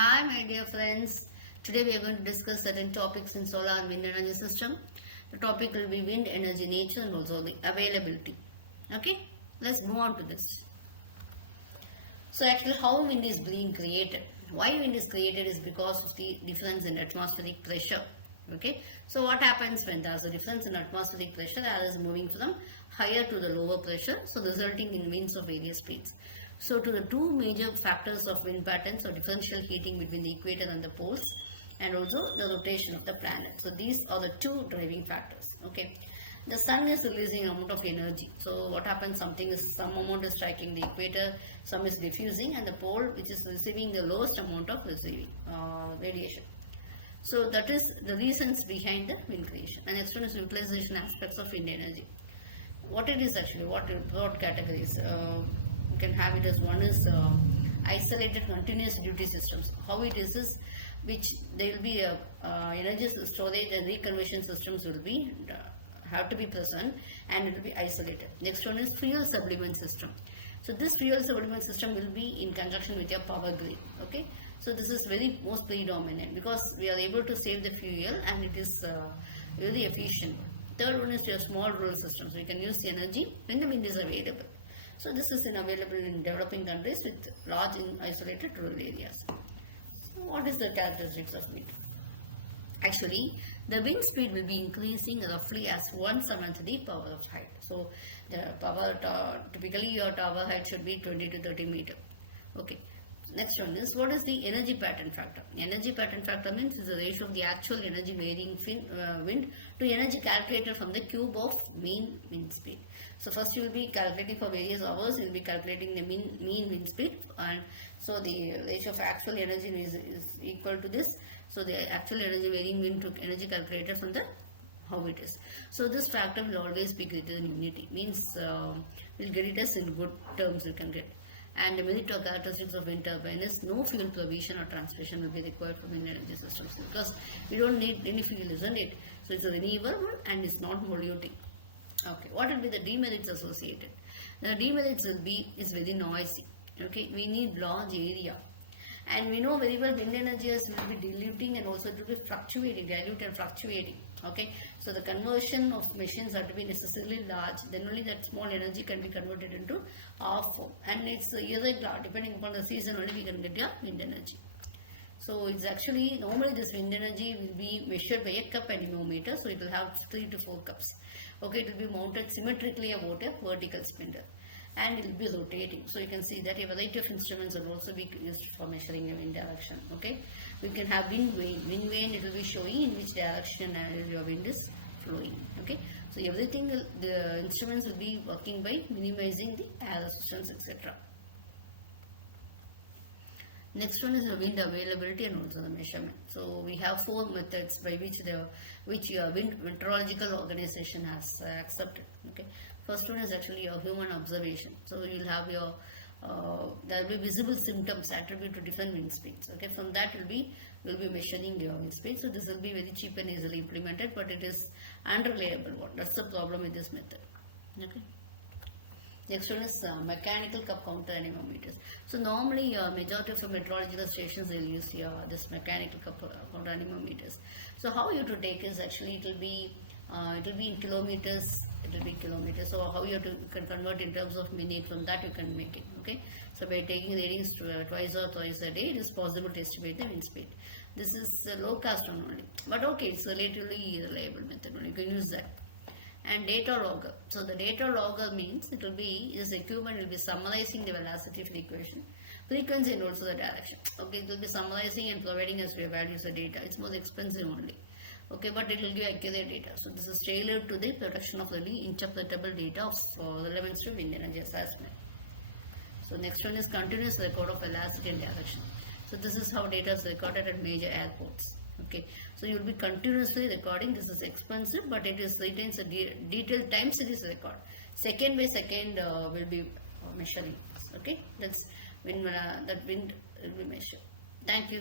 Hi my dear friends, today we are going to discuss certain topics in solar and wind energy system. The topic will be wind energy nature and also the availability. Okay, let's move on to this. So actually how wind is being created. Why wind is created is because of the difference in atmospheric pressure. Okay, so what happens when there is a difference in atmospheric pressure, the air is moving from higher to the lower pressure, so resulting in winds of various speeds. So to the two major factors of wind patterns, so differential heating between the equator and the poles, and also the rotation of the planet. So these are the two driving factors. Okay, the sun is releasing an amount of energy. So what happens, some amount is striking the equator, some is diffusing, and the pole which is receiving the lowest amount of radiation. So that is the reasons behind the wind creation. And next one is utilization aspects of wind energy. What it is actually, what broad categories you can have it as. One is isolated continuous duty systems. How it is which there will be energy storage and reconversion systems will be have to be present, and it will be isolated. Next one is fuel supplement system. So this fuel supplement system will be in conjunction with your power grid. Okay, so this is very most predominant because we are able to save the fuel and it is really efficient. Third one is your small rural systems. So you can use the energy when the wind is available. So this is available in developing countries with large isolated rural areas. So what is the characteristics of wind? Actually, the wind speed will be increasing roughly as 1/7 the power of height. So the typically your tower height should be 20 to 30 meter. Okay. Next one is, what is the energy pattern factor? Energy pattern factor means is the ratio of the actual energy varying wind to energy calculated from the cube of mean wind speed. So first you will be calculating for various hours, you will be calculating the mean wind speed, and so the ratio of actual energy is equal to this. So the actual energy varying wind to energy calculated from the how it is. So this factor will always be greater than unity. Means we'll get it as in good terms you can get. And the merit or characteristics of wind turbine is no fuel provision or transmission will be required for wind energy systems because we don't need any fuel, isn't it? So it's a renewable and it's not polluting. Okay, what will be the demerits associated? The demerits will be is very noisy. Okay, we need large area. And we know very well wind energy will be diluting and also it will be fluctuating, dilute and fluctuating. Okay, so the conversion of machines have to be necessarily large, then only that small energy can be converted into our form. And it's irregular, depending upon the season only we can get your wind energy. So it's actually, normally this wind energy will be measured by a cup anemometer, so it will have 3 to 4 cups. Okay, it will be mounted symmetrically about a vertical spindle, and it will be rotating. So you can see that a variety of instruments will also be used for measuring your wind direction. Okay, we can have wind vane. Wind vane, it will be showing in which direction your wind is flowing. Okay, so everything, the instruments will be working by minimizing the air resistance, etc. Next one is the wind availability and also the measurement. So we have 4 methods by which your wind meteorological organization has accepted. Okay, first one is actually your human observation. So you will have your there will be visible symptoms attributed to different wind speeds. Okay, from that will be measuring your wind speed. So this will be very cheap and easily implemented, but it is unreliable one. That's the problem with this method. Okay. Next one is mechanical cup counter anemometers. So normally majority of the meteorological stations will use this mechanical cup counter anemometers. So how you to take is actually it will be in kilometers. It will be kilometers. So how you can convert in terms of minute, from that you can make it. Okay. So by taking readings twice or thrice a day, it is possible to estimate the wind speed. This is low cost one only, but okay, it's a relatively reliable method. You can use that. And data logger. So the data logger means this equipment will be summarizing the velocity frequency and also the direction. Okay, it will be summarizing and providing us values of data. It's more expensive only. Okay, but it will give accurate data. So this is tailored to the production of really interpretable data of relevance to wind energy assessment. So next one is continuous record of velocity and direction. So this is how data is recorded at major airports. Okay, so you will be continuously recording. This is expensive, but it retains a detailed time series record. Second by second will be measuring. Okay, that's when that wind will be measured. Thank you.